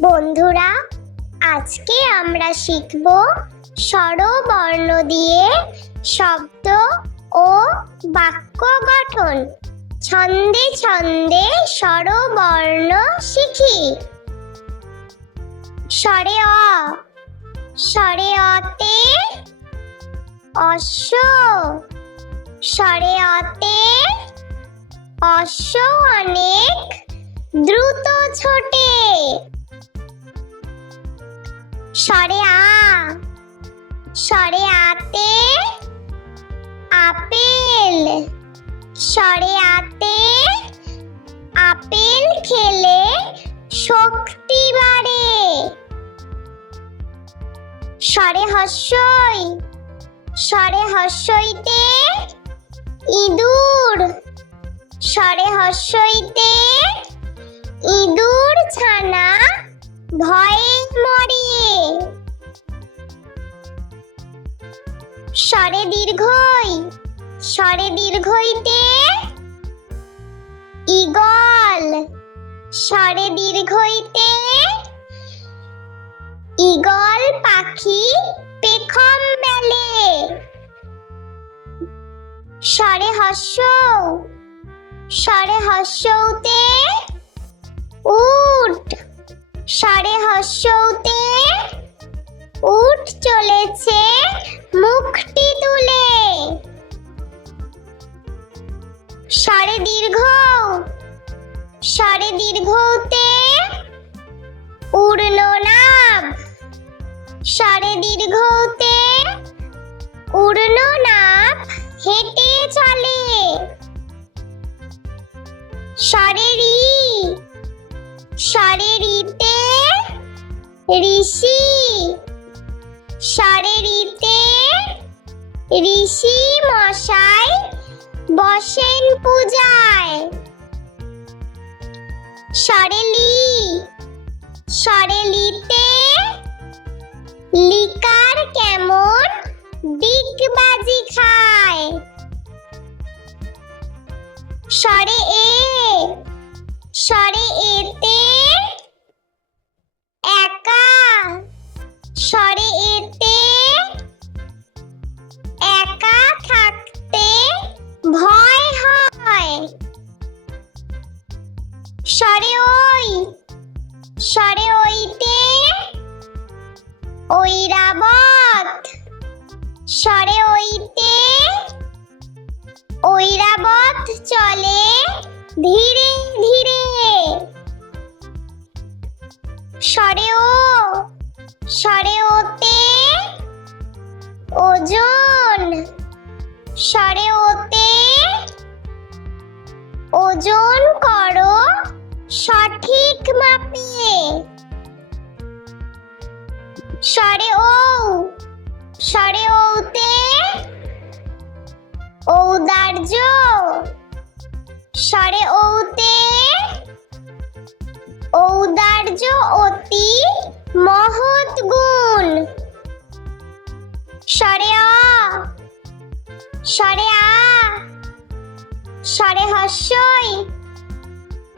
বন্ধুরা, আজকে আমরা শিখব স্বরবর্ণ দিয়ে শব্দ ও বাক্য গঠন। ছন্দে ছন্দে স্বরবর্ণ শিখি। স্বরে অ, স্বরে অতে অশ্ব, স্বরে অতে অশ্ব অনেক দ্রুত ছোটে। স্বরে আ, স্বরে আতে আপেল, স্বরে আতে আপেল খেলে শক্তি বাড়ে। স্বরে হস্যই, স্বরে হস্যইতে ইঁদুর, স্বরে হস্যইতে ইঁদুর ছানা ভয়ে মরে। স্বরে দীর্ঘই, স্বরে দীর্ঘইতে ঈগল, স্বরে দীর্ঘইতে ঈগল পাখি পেখম মেলে। স্বরে হস্য, স্বরে হস্যতে উট, স্বরে হস্যতে উট চলেছে মুখটি তুলে। স্বরে দীর্ঘ, স্বরে দীর্ঘতে উড়ল নাব, স্বরে দীর্ঘতে উড়ল নাব হেঁটে চলে। স্বরে রি, স্বরে রিতে ঋষি, স্বরে রিতে ঋষি মশাই বসেন পূজায়। স্বরে লি, স্বরে লিতে লিকার কেমন ডিগবাজি খায়। স্বরে এ, স্বরে এতে একা, স্বরে এতে একা থাকতে ভয় হয়। স্বরে ওই, স্বরে ওইতে ঐরাবত, স্বরে ওইতে ঐরাবত চলে ধীরে ধীরে। স্বরে ও, স্বরে ওতে ওজন, স্বরে ওতে ওজন করো সঠিক মাপে। স্বরে ও, স্বরে ওতে ঔদার্য, স্বরে ওতে ঔদার্য অতি মহৎ গুণ। স্বরে অ, স্বরে আ, স্বরে হস্যই,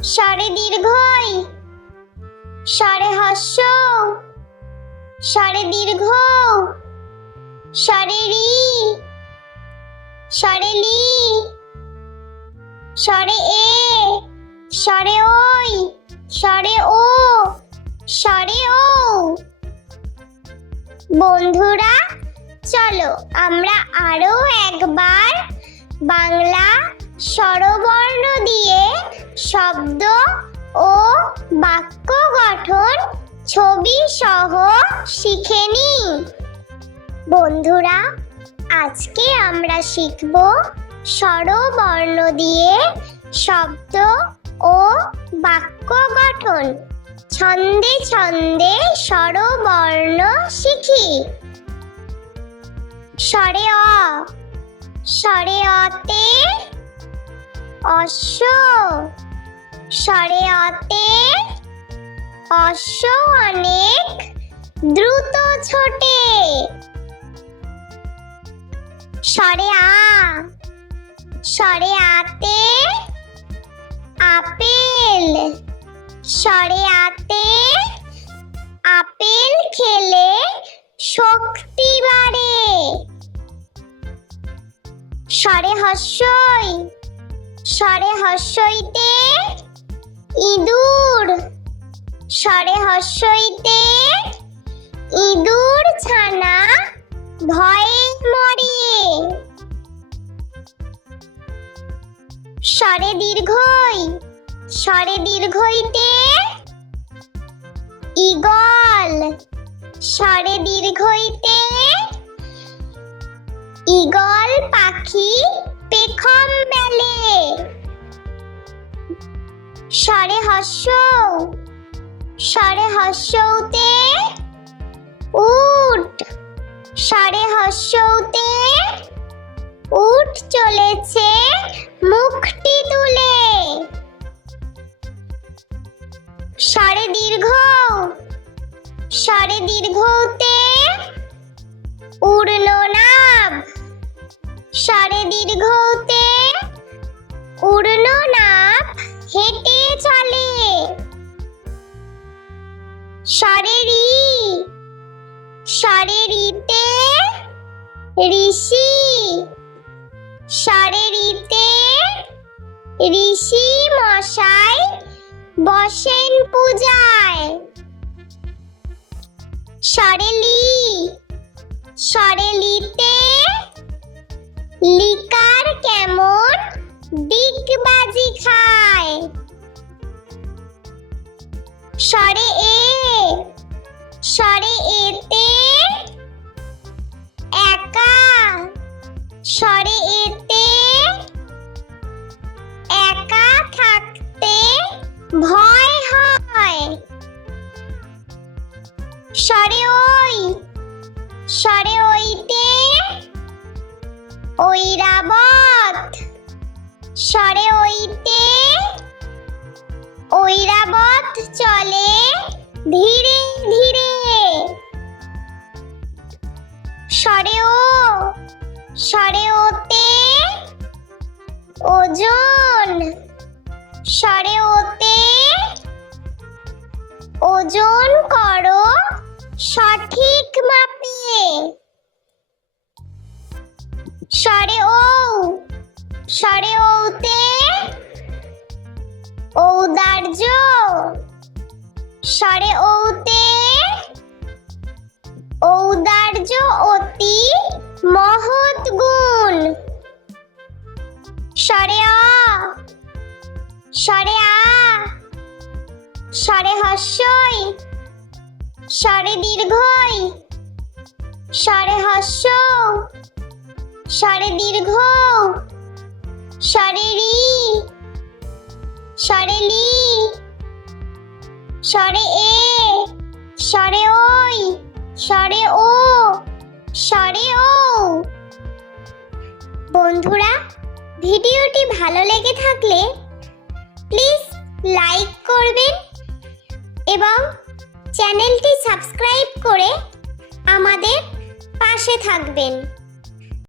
স্বরে দীর্ঘই, স্বরে হস্য, স্বরে দীর্ঘ, স্বরে রি, স্বরে লি, স্বরে এ, স্বরে ওই, স্বরে ও, স্বরে ও। বন্ধুরা, চলো আমরা আরো একবার বাংলা স্বরবর্ণ দিয়ে শব্দ ও বাক্য গঠন ছবি সহ শিখে নিই। বন্ধুরা, আজকে আমরা শিখব স্বরবর্ণ দিয়ে শব্দ ও বাক্য গঠন। ছন্দে ছন্দে স্বরবর্ণ শিখি। স্বরে অ, স্বরে অতে অশ্ব, স্বরে অতে অশ্ব অনেক দ্রুত ছোটে। স্বরে আ, স্বরে আতে আপেল, স্বরে আতে আপেল খেলে শক্তি বাড়ে। স্বরে হস্যই, স্বরে হস্যইতে ইঁদুর, স্বরে হস্যইতে ইঁদুর ছানা ভয়ে মরে। স্বরে দীর্ঘই, স্বরে দীর্ঘইতে ঈগল, স্বরে দীর্ঘইতে ঈগল পাখি পেখম মেলে। স্বরে হস্য, স্বরে হস্যতে উট, স্বরে হস্যতে উট চলেছে মুখটি তুলে। স্বরে দীর্ঘ, স্বরে দীর্ঘতে ঊর্ধ্বনাভ, স্বরে দীর্ঘতে ঊর্ধ্বনাভ হেঁটে চলে। স্বরে রি, স্বরে রিতে ঋষি, স্বরে রিতে ঋষি মশাই বসেন পূজায়। স্বরে লি, স্বরে লিতে লিকার কেমন ডিগবাজি খায়। স্বরে এ, স্বরে এতে একা, স্বরে এতে একা থাকতে ভয় হয়। স্বরে ওই, স্বরে ওইতে ঐরাবত, স্বরে ওইতে ঐরাবত চলে ধীরে ধীরে। স্বরে ও, স্বরে ওতে ওজন, স্বরে ওতে ওজন করো সঠিক মাপে। স্বরে ও, স্বরে ওতে ঔদার্য, স্বরে ওতে ঔদার্য অতি মহৎ গুণ। স্বরে অ, স্বরে আ, স্বরে হস্যই, স্বরে দীর্ঘই, স্বরে হস্য, স্বরে দীর্ঘ, স্বরে রি, স্বরে লি, স্বরে এ, স্বরে ওই, স্বরে ও, স্বরে ও। বন্ধুরা, ভিডিওটি ভালো লেগে থাকলে প্লিজ লাইক করবেন এবং চ্যানেলটি সাবস্ক্রাইব করে আমাদের পাশে থাকবেন।